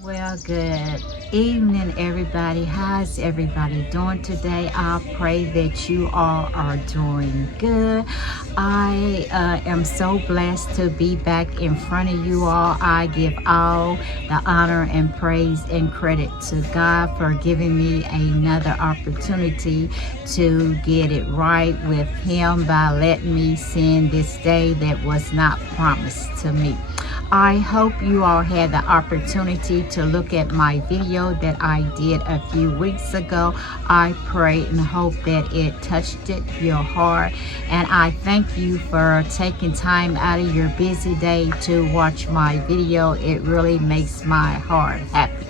Well, good evening, everybody. How's everybody doing today? I pray that you all are doing good. I am so blessed to be back in front of you all. I give all the honor and praise and credit to God for giving me another opportunity to get it right with Him by letting me sin this day that was not promised to me. I hope you all had the opportunity to look at my video that I did a few weeks ago. I pray and hope that it touched your heart. And I thank you for taking time out of your busy day to watch my video. It really makes my heart happy.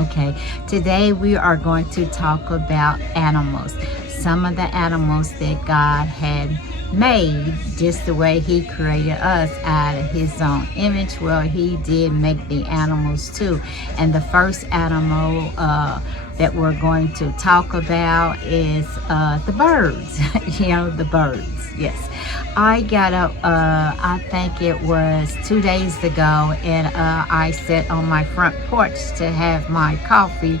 Okay, today we are going to talk about animals. Some of the animals that God had made just the way He created us out of His own image. Well, He did make the animals too. And the first animal that we're going to talk about is the birds. The birds. Yes. I got up, I think it was 2 days ago, and I sat on my front porch to have my coffee.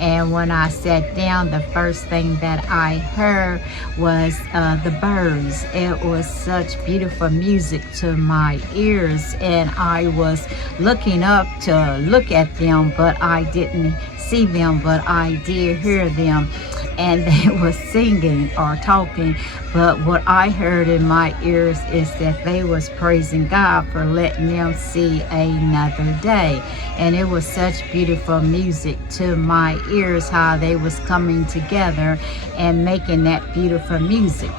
And when I sat down, the first thing that I heard was the birds. It was such beautiful music to my ears, and I was looking up to look at them, but I didn't see them, but I did hear them. And they were singing or talking, but what I heard in my ears is that they was praising God for letting them see another day. And it was such beautiful music to my ears, how they was coming together and making that beautiful music.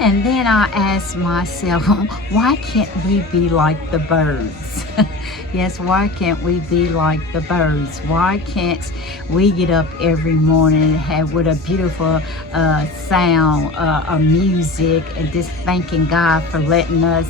And then I asked myself, why can't we be like the birds? Yes, why can't we be like the birds? Why can't we get up every morning and have with a beautiful sound of music and just thanking God for letting us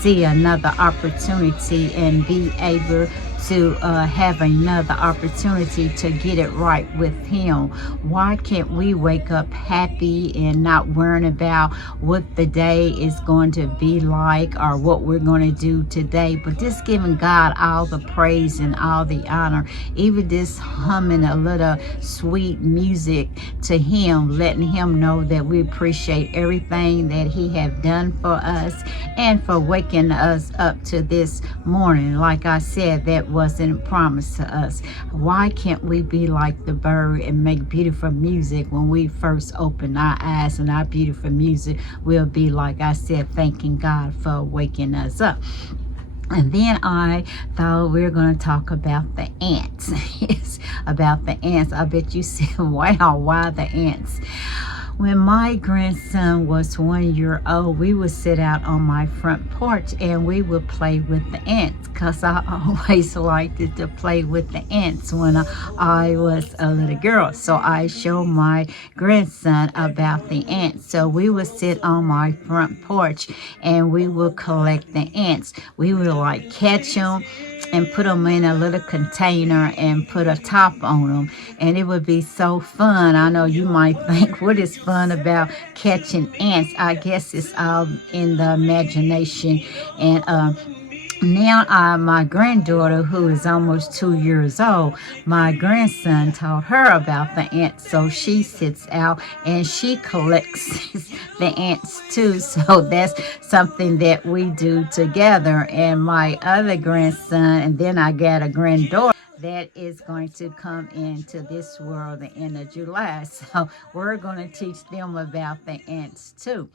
see another opportunity and be able to have another opportunity to get it right with Him? Why can't we wake up happy and not worrying about what the day is going to be like or what we're going to do today, but just giving God all the praise and all the honor, even just humming a little sweet music to Him, letting Him know that we appreciate everything that He have done for us and for waking us up to this morning. Like I said, that wasn't promised to us. Why can't we be like the bird and make beautiful music when we first open our eyes, and our beautiful music will be, like I said, thanking God for waking us up. And then I thought we were going to talk about the ants. Yes, about the ants. I bet you said, wow, why the ants? When my grandson was 1 year old, we would sit out on my front porch and we would play with the ants, because I always liked to play with the ants when I was a little girl. So I showed my grandson about the ants. So we would sit on my front porch and we would collect the ants. We would like catch them and put them in a little container and put a top on them, and it would be so fun. I know you might think, what is fun about catching ants? I guess it's all in the imagination. And now my granddaughter, who is almost 2 years old, my grandson taught her about the ants, so she sits out and she collects the ants too. So that's something that we do together. And my other grandson, and then I got a granddaughter that is going to come into this world the end of July, so we're going to teach them about the ants too.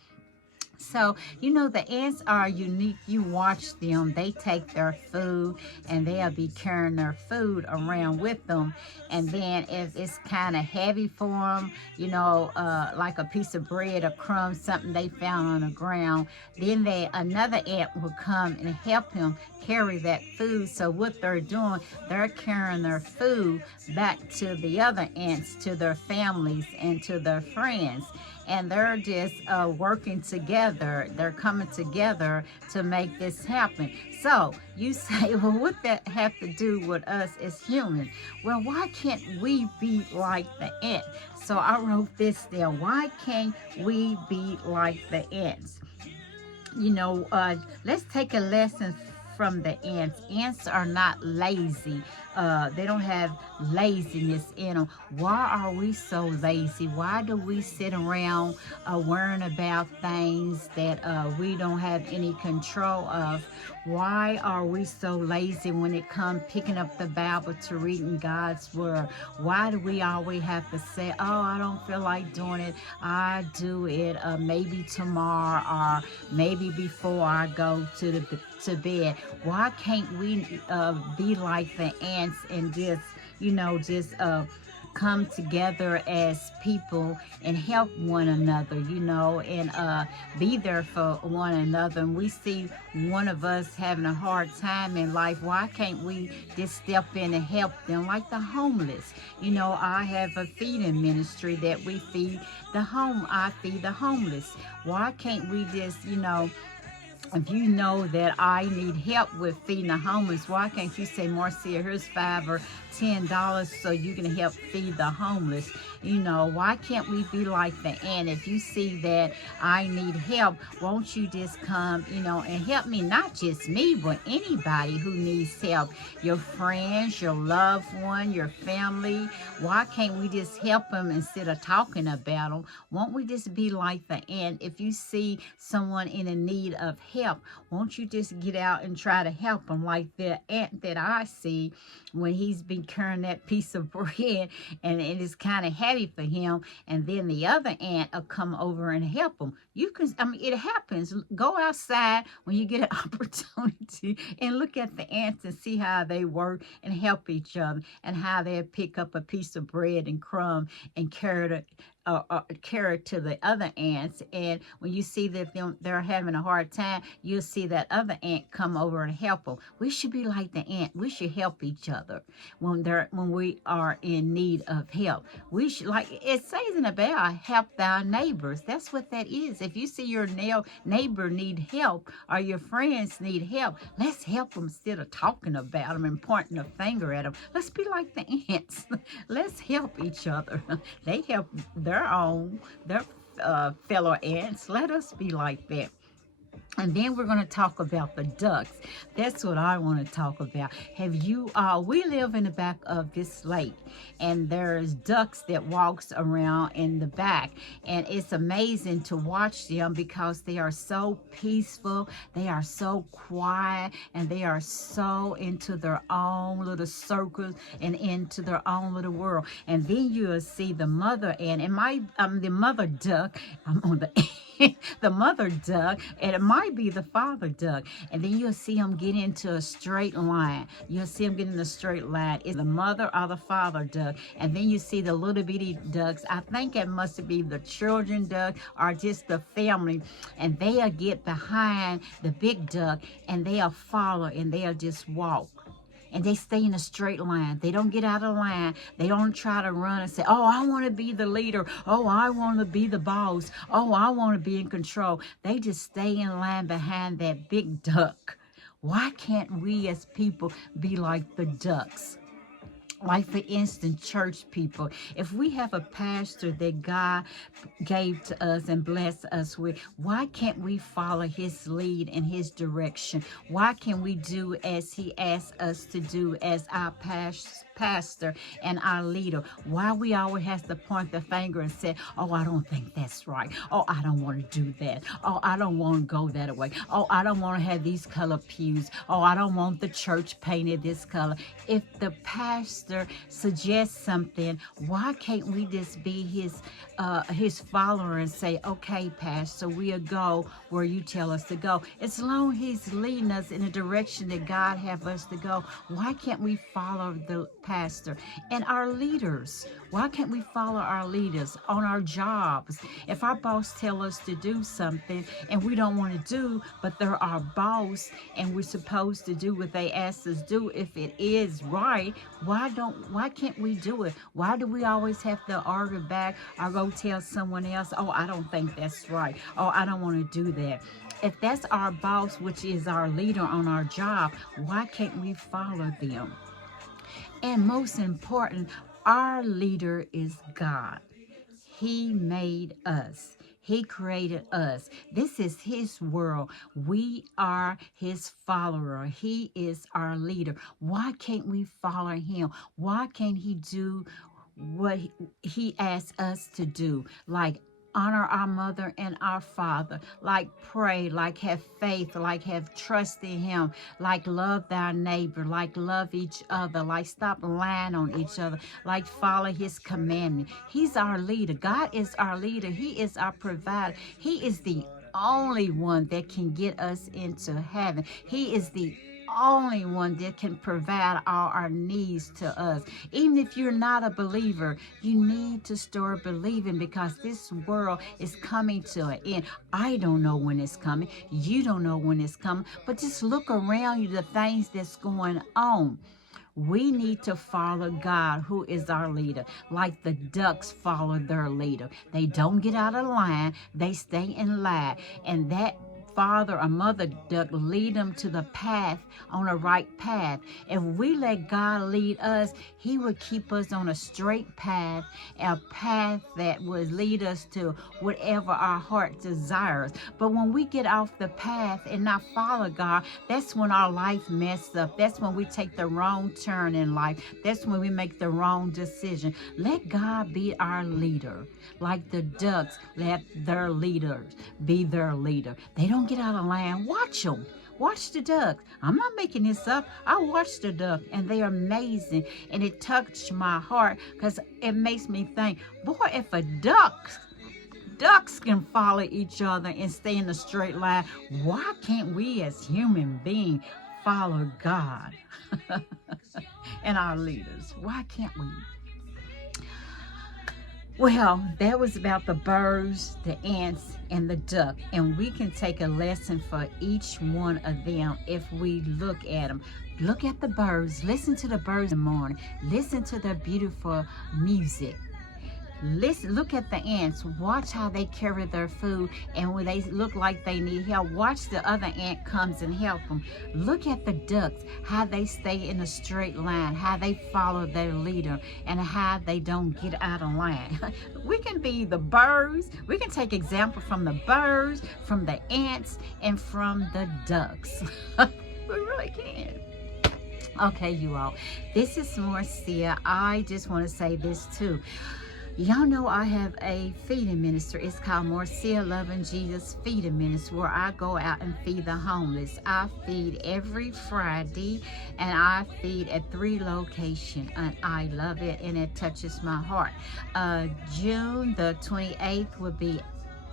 So, the ants are unique. You watch them, they take their food and they'll be carrying their food around with them. And then if it's kind of heavy for them, like a piece of bread or crumb, something they found on the ground, then another ant will come and help him carry that food. So what they're doing, they're carrying their food back to the other ants, to their families and to their friends. And they're just working together. They're coming together to make this happen. So you say, well, what that have to do with us as humans? Well, why can't we be like the ant? So I wrote this down. Why can't we be like the ants? Let's take a lesson from the ants. Ants are not lazy. They don't have laziness in them. Why are we so lazy? Why do we sit around worrying about things that we don't have any control of? Why are we so lazy when it comes picking up the Bible to reading God's word? Why do we always have to say, oh, I don't feel like doing it. I do it maybe tomorrow or maybe before I go to bed. Why can't we be like the ants and just, just come together as people and help one another, and be there for one another? And we see one of us having a hard time in life. Why can't we just step in and help them, like the homeless? I have a feeding ministry that we feed I feed the homeless. Why can't we just, if you know that I need help with feeding the homeless, why can't you say, Marcia, here's $5 or $10 so you can help feed the homeless? Why can't we be like the ant? If you see that I need help, won't you just come, and help me? Not just me, but anybody who needs help. Your friends, your loved one, your family. Why can't we just help them instead of talking about them? Won't we just be like the ant? If you see someone in a need of help, won't you just get out and try to help them? Like the ant that I see when he's been carrying that piece of bread and it is kind of heavy for him, and then the other ant will come over and help him. It happens. Go outside when you get an opportunity and look at the ants and see how they work and help each other, and how they pick up a piece of bread and crumb and carry it to the other ants. And when you see that they're having a hard time, you'll see that other ant come over and help them. We should be like the ant. We should help each other when we are in need of help. We should, like it says in the Bible, help thy neighbors. That's what that is. If you see your neighbor need help or your friends need help, let's help them instead of talking about them and pointing a finger at them. Let's be like the ants. Let's help each other. They help their fellow ants. Let us be like that. And then we're going to talk about the ducks. That's what I want to talk about. We live in the back of this lake, and there's ducks that walks around in the back. And it's amazing to watch them because they are so peaceful. They are so quiet, and they are so into their own little circles and into their own little world. And then you'll see the mother ant, and the mother duck. I'm on the the mother duck, and it might be the father duck. And then you'll see them get into a straight line. You'll see them get in a straight line. It's the mother or the father duck. And then you see the little bitty ducks. I think it must be the children duck or just the family. And they'll get behind the big duck, and they'll follow, and they'll just walk. And they stay in a straight line. They don't get out of line. They don't try to run and say, oh, I want to be the leader. Oh, I want to be the boss. Oh, I want to be in control. They just stay in line behind that big duck. Why can't we as people be like the ducks? Like, for instance, church people. If we have a pastor that God gave to us and blessed us with, why can't we follow his lead and his direction? Why can't we do as he asks us to do as our pastor and our leader? Why we always have to point the finger and say, oh, I don't think that's right. Oh, I don't want to do that. Oh, I don't want to go that way. Oh, I don't want to have these color pews. Oh, I don't want the church painted this color. If the pastor suggests something, why can't we just be his follower and say, okay, pastor, we'll go where you tell us to go? As long as he's leading us in the direction that God have us to go, why can't we follow the pastor? And our leaders, why can't we follow our leaders on our jobs? If our boss tell us to do something and we don't want to do, but they're our boss and we're supposed to do what they ask us to do, if it is right, why can't we do it? Why do we always have to argue back or go tell someone else, oh, I don't think that's right. Oh, I don't want to do that. If that's our boss, which is our leader on our job, why can't we follow them? And most important, our leader is God. He made us. He created us. This is his world. We are his follower. He is our leader. Why can't we follow him? Why can't he do what he asks us to do? Like honor our mother and our father, like pray, like have faith, like have trust in him, like love thy neighbor, like love each other, like stop lying on each other, like follow his commandment. He's our leader. God is our leader. He is our provider. He is the only one that can get us into heaven. He is the only one that can provide all our needs to us. Even if you're not a believer, you need to start believing, because this world is coming to an end. I don't know when it's coming. You don't know when it's coming. But just look around you, the things that's going on. We need to follow God, who is our leader, like the ducks follow their leader. They don't get out of line. They stay in line. And that father or mother duck lead them to the path, on a right path. If we let God lead us, he would keep us on a straight path, a path that would lead us to whatever our heart desires. But when we get off the path and not follow God, that's when our life messes up. That's when we take the wrong turn in life. That's when we make the wrong decision. Let God be our leader. Like the ducks, let their leaders be their leader. They don't get out of line. Watch them. Watch the ducks. I'm not making this up. I watched the duck, and they are amazing. And it touched my heart, because it makes me think, boy, if a ducks can follow each other and stay in a straight line, why can't we as human beings follow God and our leaders? Why can't we? Well, that was about the birds, the ants, and the duck. And we can take a lesson for each one of them if we look at them. Look at the birds. Listen to the birds in the morning. Listen to their beautiful music. Listen, look at the ants. Watch how they carry their food, and when they look like they need help, watch the other ant comes and help them. Look at the ducks, how they stay in a straight line, how they follow their leader, and how they don't get out of line. We can be the birds. We can take example from the birds, from the ants, and from the ducks. We really can. Okay, you all. This is Marcia. I just want to say this too. Y'all know I have a feeding ministry. It's called Marcia Loving Jesus Feeding Ministry, where I go out and feed the homeless. I feed every Friday, and I feed at 3 locations, and I love it, and it touches my heart. June the 28th will be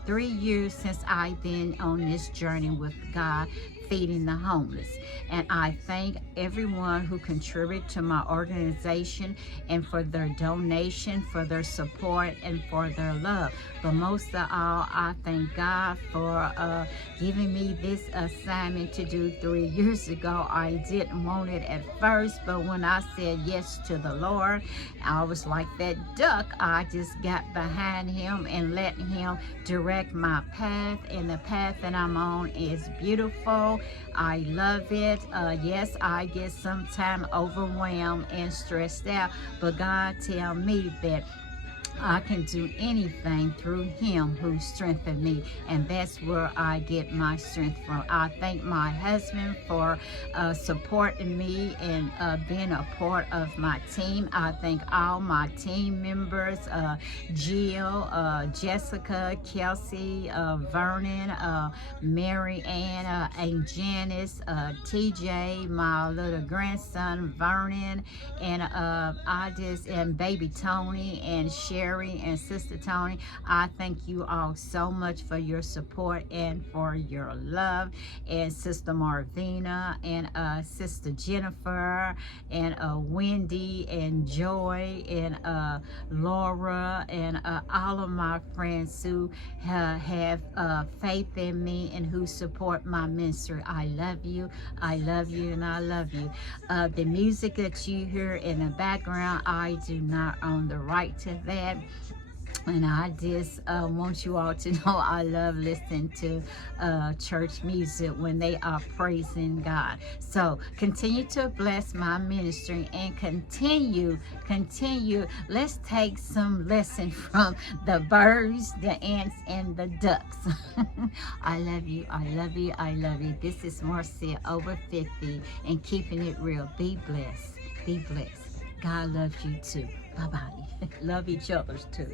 3 years since I've been on this journey with God, feeding the homeless. And I thank everyone who contributed to my organization, and for their donation, for their support, and for their love. But most of all, I thank God for giving me this assignment to do 3 years ago. I didn't want it at first, but when I said yes to the Lord, I was like that duck. I just got behind him and let him direct my path, and the path that I'm on is beautiful. I love it. Yes, I get sometimes overwhelmed and stressed out, but God tell me that I can do anything through him who strengthened me, and that's where I get my strength from. I thank my husband for supporting me and being a part of my team. I thank all my team members, Jill, Jessica, Kelsey, Vernon, Mary Ann, and Janice, TJ, my little grandson Vernon, and and baby Tony, and Sherry, and Sister Tony. I thank you all so much for your support and for your love. And Sister Marvina, and Sister Jennifer, and Wendy, and Joy, and Laura, and all of my friends who have faith in me and who support my ministry. I love you, and I love you. The music that you hear in the background, I do not own the right to that. And I just want you all to know I love listening to church music when they are praising God. So continue to bless my ministry and continue. Let's take some lesson from the birds, the ants, and the ducks. I love you. I love you. I love you. This is Marcia, over 50, and keeping it real. Be blessed. Be blessed. God loves you too. Bye-bye. Love each other too.